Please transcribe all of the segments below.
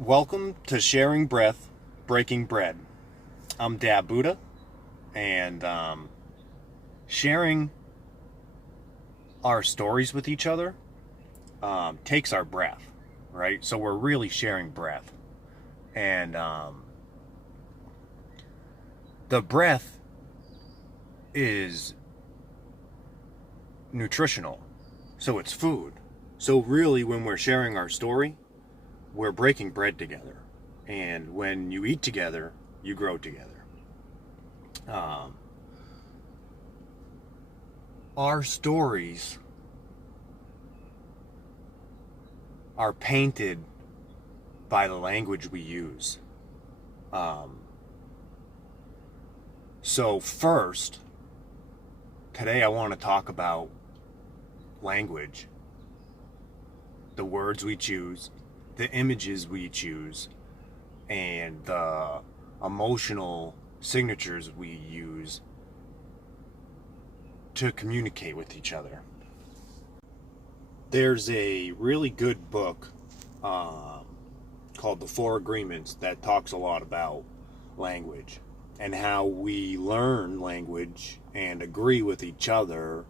Welcome to Sharing Breath, Breaking Bread. I'm Dad Buddha, and sharing our stories with each other takes our breath, right? So we're really sharing breath. And the breath is nutritional, so it's food. So really, when we're sharing our story, we're breaking bread together. And when you eat together, you grow together. Um, our stories are painted by the language we use. Um, so, first, today I want to talk about language, the words we choose, the images we choose, and the emotional signatures we use to communicate with each other. There's a really good book called The Four Agreements that talks a lot about language and how we learn language and agree with each other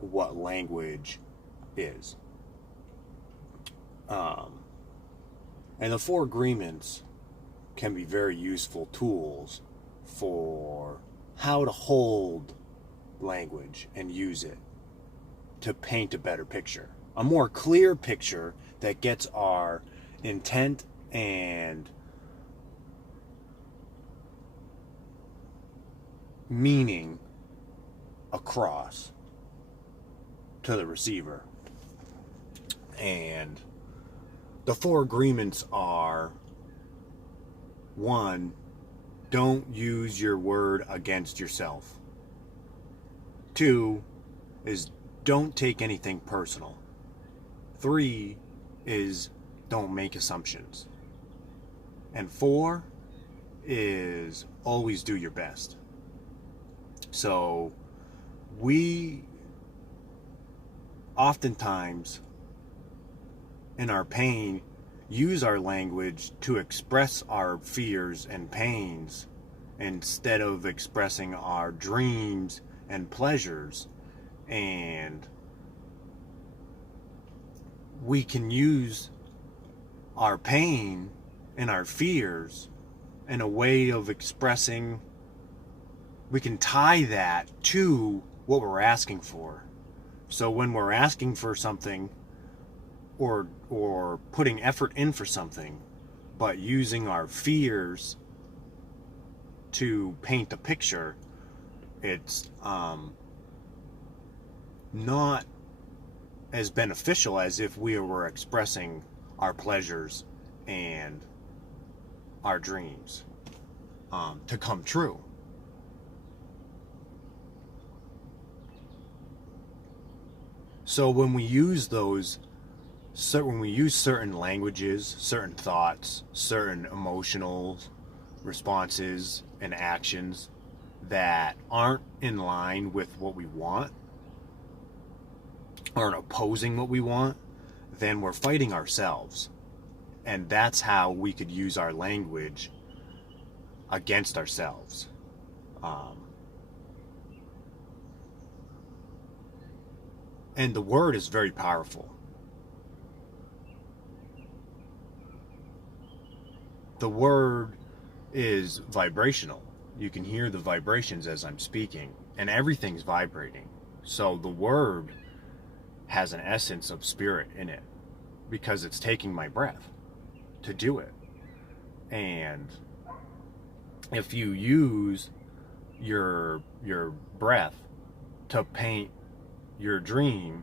what language is. And the Four Agreements can be very useful tools for how to hold language and use it to paint a better picture, a more clear picture that gets our intent and meaning across to the receiver. And the four agreements are: one, don't use your word against yourself. Two is don't take anything personal. Three is don't make assumptions. And four is always do your best. So we oftentimes in our pain use our language to express our fears and pains instead of expressing our dreams and pleasures. And we can use our pain and our fears in a way of expressing, we can tie that to what we're asking for. So when we're asking for something or putting effort in for something, but using our fears to paint a picture, it's not as beneficial as if we were expressing our pleasures and our dreams to come true. So when we use certain languages, certain thoughts, certain emotional responses and actions that aren't in line with what we want, aren't opposing what we want, then we're fighting ourselves. And that's how we could use our language against ourselves. And the word is very powerful. The word is vibrational. You can hear the vibrations as I'm speaking, and everything's vibrating. So the word has an essence of spirit in it because it's taking my breath to do it. And if you use your breath to paint your dream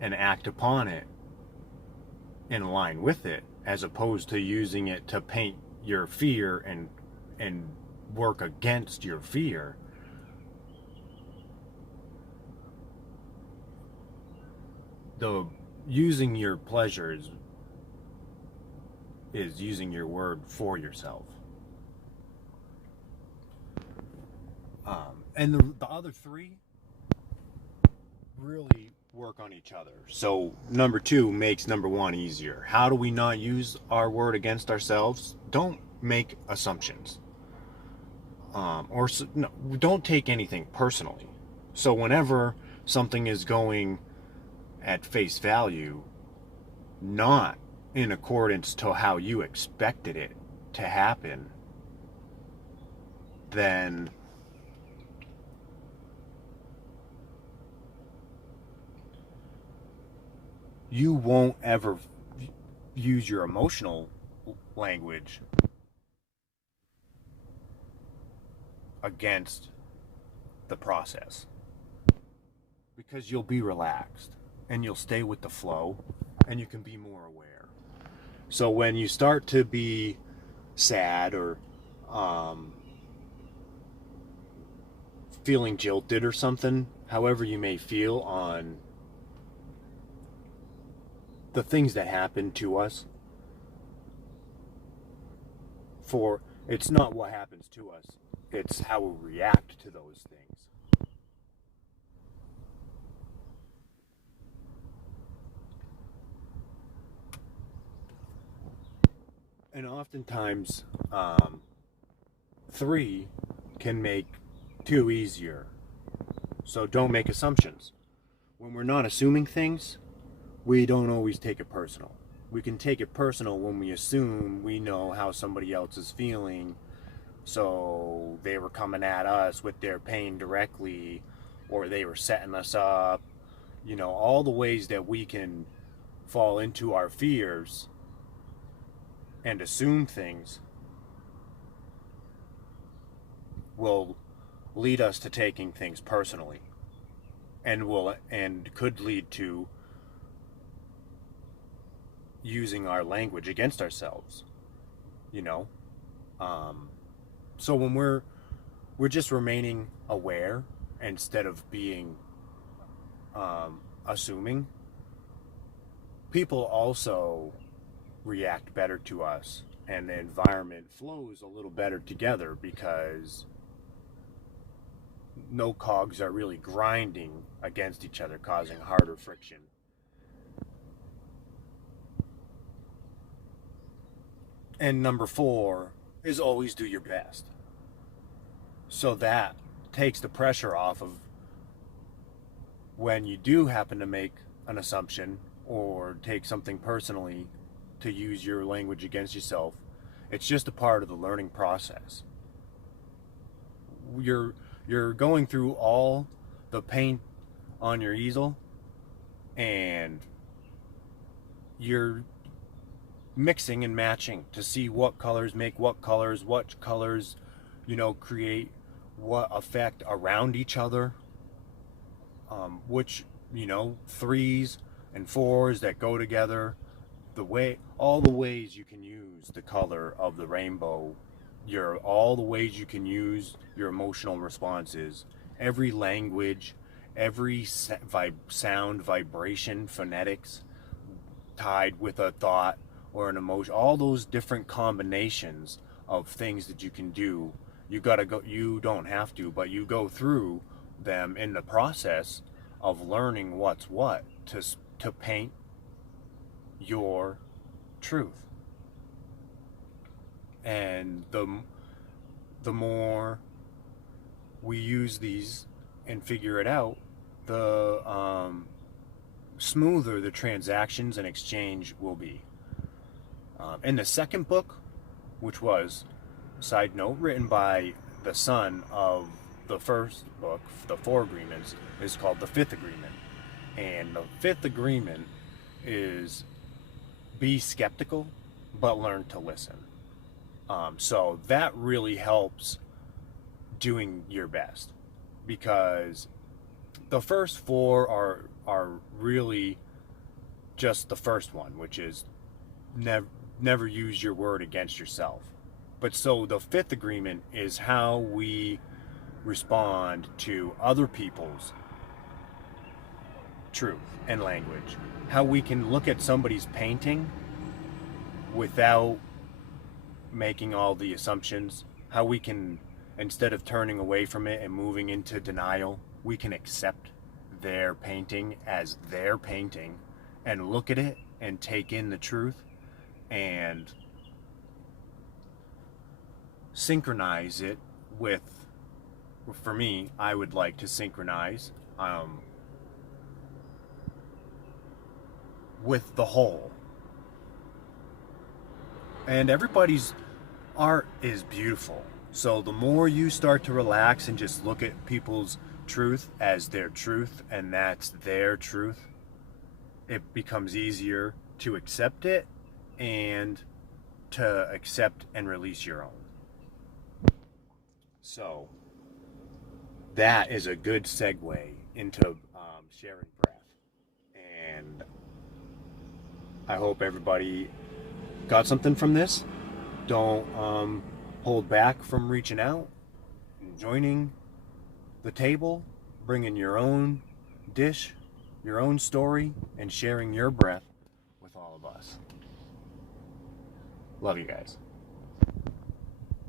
and act upon it in line with it, as opposed to using it to paint your fear and work against your fear, the using your pleasures is using your word for yourself. And the other three really work on each other. So number two makes number one easier. How do we not use our word against ourselves? Don't make assumptions. No, don't take anything personally. So whenever something is going at face value, not in accordance to how you expected it to happen, then you won't ever use your emotional language against the process, because you'll be relaxed and you'll stay with the flow and you can be more aware. So when you start to be sad or feeling jilted or something, however you may feel on the things that happen to us, for it's not what happens to us, it's how we react to those things. And oftentimes, 3 can make 2 easier. So don't make assumptions. When we're not assuming things, we don't always take it personal. We can take it personal when we assume we know how somebody else is feeling, so they were coming at us with their pain directly, or they were setting us up. All the ways that we can fall into our fears and assume things will lead us to taking things personally, and could lead to using our language against ourselves. So when we're just remaining aware instead of being assuming, people also react better to us, and the environment flows a little better together, because no cogs are really grinding against each other, causing harder friction. And number 4 is always do your best. So that takes the pressure off of when you do happen to make an assumption or take something personally, to use your language against yourself. It's just a part of the learning process. You're going through all the paint on your easel, and you're mixing and matching to see what colors make what colors create what effect around each other, which 3s and 4s that go together, all the ways you can use the color of the rainbow, all the ways you can use your emotional responses, every language, every sound, vibration, phonetics tied with a thought or an emotion, all those different combinations of things that you can do. You don't have to, but you go through them in the process of learning what's what to paint your truth. And the more we use these and figure it out, the smoother the transactions and exchange will be. In the second book, which was, side note, written by the son of the first book, The 4 Agreements, is called The 5th Agreement. And the 5th agreement is be skeptical, but learn to listen. So that really helps doing your best, because the first 4 are really just the first one, which is never use your word against yourself. But so the 5th agreement is how we respond to other people's truth and language. How we can look at somebody's painting without making all the assumptions. How we can, instead of turning away from it and moving into denial, we can accept their painting as their painting and look at it and take in the truth and synchronize it with, for me, I would like to synchronize with the whole. And everybody's art is beautiful. So the more you start to relax and just look at people's truth as their truth, and that's their truth, it becomes easier to accept it and to accept and release your own. So that is a good segue into sharing breath. And I hope everybody got something from this. Don't hold back from reaching out and joining the table, bringing your own dish, your own story, and sharing your breath with all of us. Love you guys.